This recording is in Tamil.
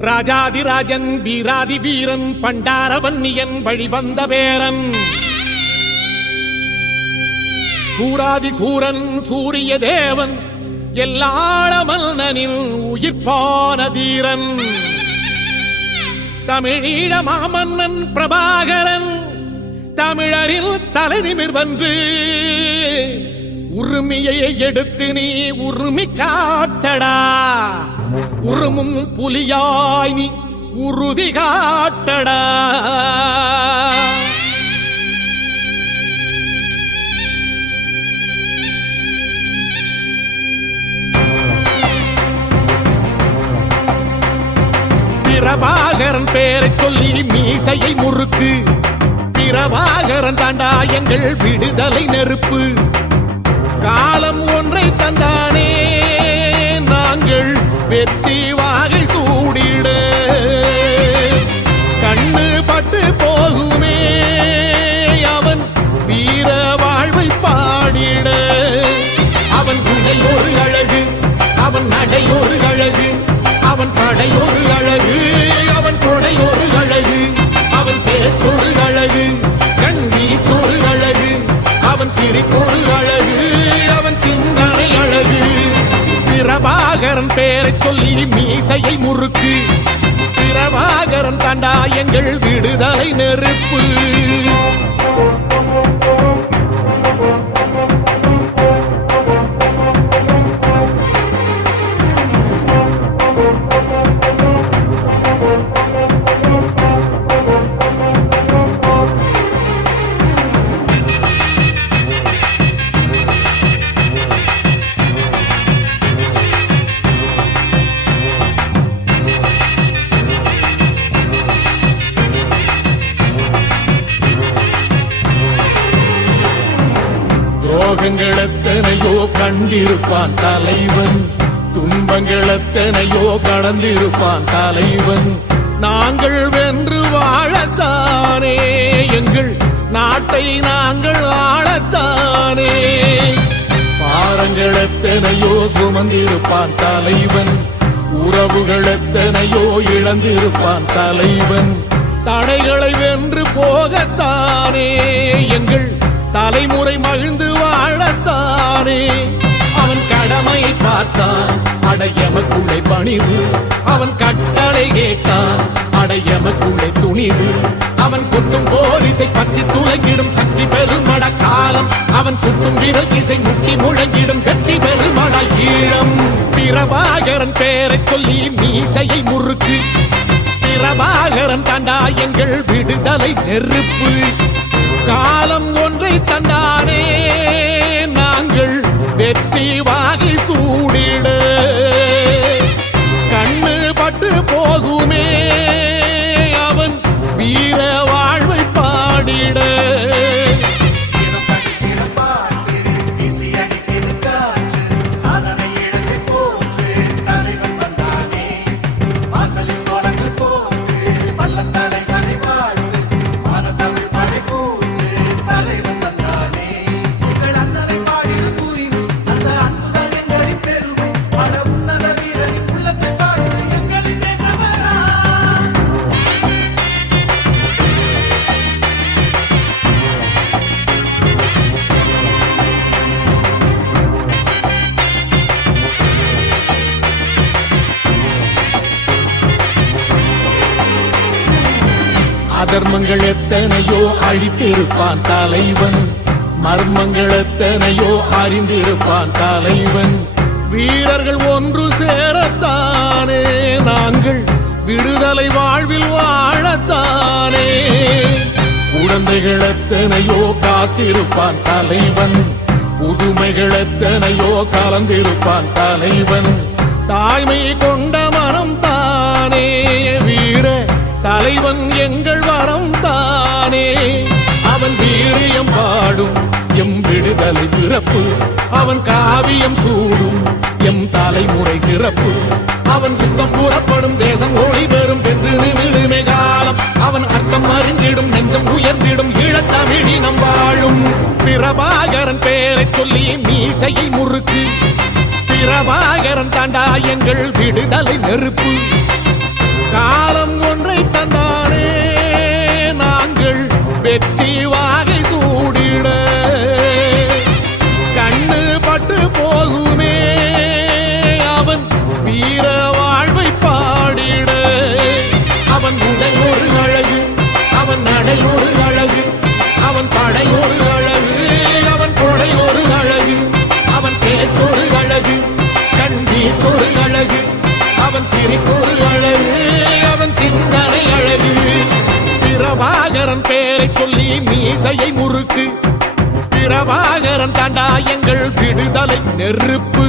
ராஜாதிராஜன் வீராதி வீரன் பண்டாரவன்னியன் வழிவந்த பேரன் சூராதி சூரன் சூரிய தேவன் எல்லாளமன்னனின் உயிர்ப்பான தீரன் தமிழீழ மாமன்னன் பிரபாகரன் தமிழரில் தலை நிமிர்வன்று உரிமையை எடுத்து நீ உரிமை காட்டடா உருமும் புலியாய் நீ உறுதி காட்டடா பிரபாகரன் பேரை சொல்லி மீசையை முறுக்கு பிரபாகரன் தாண்டா எங்கள் விடுதலை நெருப்பு காலம் ஒன்றை தந்தானே நாங்கள் வெற்றி வாகை சூடிட கண்ணு பட்டு போகுமே அவன் வீர வாழ்வை பாடிட அவன் குடையொரு அழகு அவன் நடையொரு அழகு அவன் படையொரு அழகு அவன் கொடையொரு அழகு அவன் பேச்சொரு அழகு கண் வீச்சொரு அழகு அவன் சிரிப்பொரு அழகு அவன் சிந்தனை அழகு பிரபாகரன் பேரை சொல்லி மீசையை முறுக்கு பிரபாகரன் தாண்டா எங்கள் விடுதலை நெருப்பு துரோகங்கள் எத்தனையோ கண்டிருப்பான் தலைவன் துன்பங்கள் எத்தனையோ கடந்திருப்பான் தலைவன் நாங்கள் வென்று வாழத்தானே எங்கள் நாட்டை நாங்கள் ஆளத்தானே பாரங்கள் எத்தனையோ சுமந்திருப்பான் தலைவன் உறவுகள் எத்தனையோ இழந்திருப்பான் தலைவன் தடைகளை வென்று போகத்தானே எங்கள் தலைமுறை மகிழ்ந்து வாழத்தானே அவன் கடமையை பார்த்தான் அடையமக்குள்ளே பணிவு அவன் கட்டளை கேட்டான் அடையமக்குள்ளே துணிவு அவன் கொட்டும் போலிசை பத்தி துளைங்கிடும் சக்தி பெருமட காலம் அவன் சுட்டும் விரல் இசை முட்டி முழங்கிடும் வெற்றி பெருமட ஈழம் பிரபாகரன் பேரை சொல்லி மீசையை முறுக்கு பிரபாகரன் தாண்டா எங்கள் விடுதலை நெருப்பு காலம் ஒன்றை தந்தானே நாங்கள் வெற்றி வாகை சூடிட கண்ணு பட்டு போகுமே அவன் வீர வாழ்வை பாடிட அதர்மங்கள் எத்தனையோ அழித்திருப்பான் தலைவன் மர்மங்கள் எத்தனையோ அறிந்திருப்பான் தலைவன் வீரர்கள் ஒன்று சேரத்தானே நாங்கள் விடுதலை வாழ்வில் வாழத்தானே குழந்தைகள் எத்தனையோ காத்திருப்பான் தலைவன் புதுமைகள் எத்தனையோ கலந்திருப்பான் தலைவன் தாய்மை கொண்ட மனம் தானே வீர தலைவன் எங்கள் வரம் தானே அவன் வீரியம் பாடும் எம் விடுதலை பிறப்பு அவன் காவியம் சூடும் எம் தலைமுறை சிறப்பு அவன் யுத்தம் கூறப்படும் தேசம் ஒளி பெறும் என்று நிமிருமே காலம் அவன் அர்த்தம் அறிந்திடும் நெஞ்சம் உயர்ந்திடும் ஈழத்தமிழினம் வாழும் பிரபாகரன் பேரை சொல்லி மீசையை முறுக்கு பிரபாகரன் தாண்டா எங்கள் விடுதலை நெருப்பு. காலம் ஒன்றை தந்தானே நாங்கள் வெற்றி வாகை சூடிட. கண்ணு பட்டு போகுமே அவன் வீர வாழ்வை பாடிட. அவன் உடை ஒரு அழகு, அவன் நடை ஒரு அழகு, அவன் படை ஒரு அழகு, அவன் கொடை ஒரு அழகு, அவன் பேச்சொரு அழகு, கண் வீச்சொரு அழகு, அவன் சிரிப்பொரு அழகு, அவன் சிந்தனை அழகு. பிரபாகரன் பேரை சொல்லி மீசையை முறுக்கு. பிரபாகரன் தாண்டா எங்கள் விடுதலை நெருப்பு.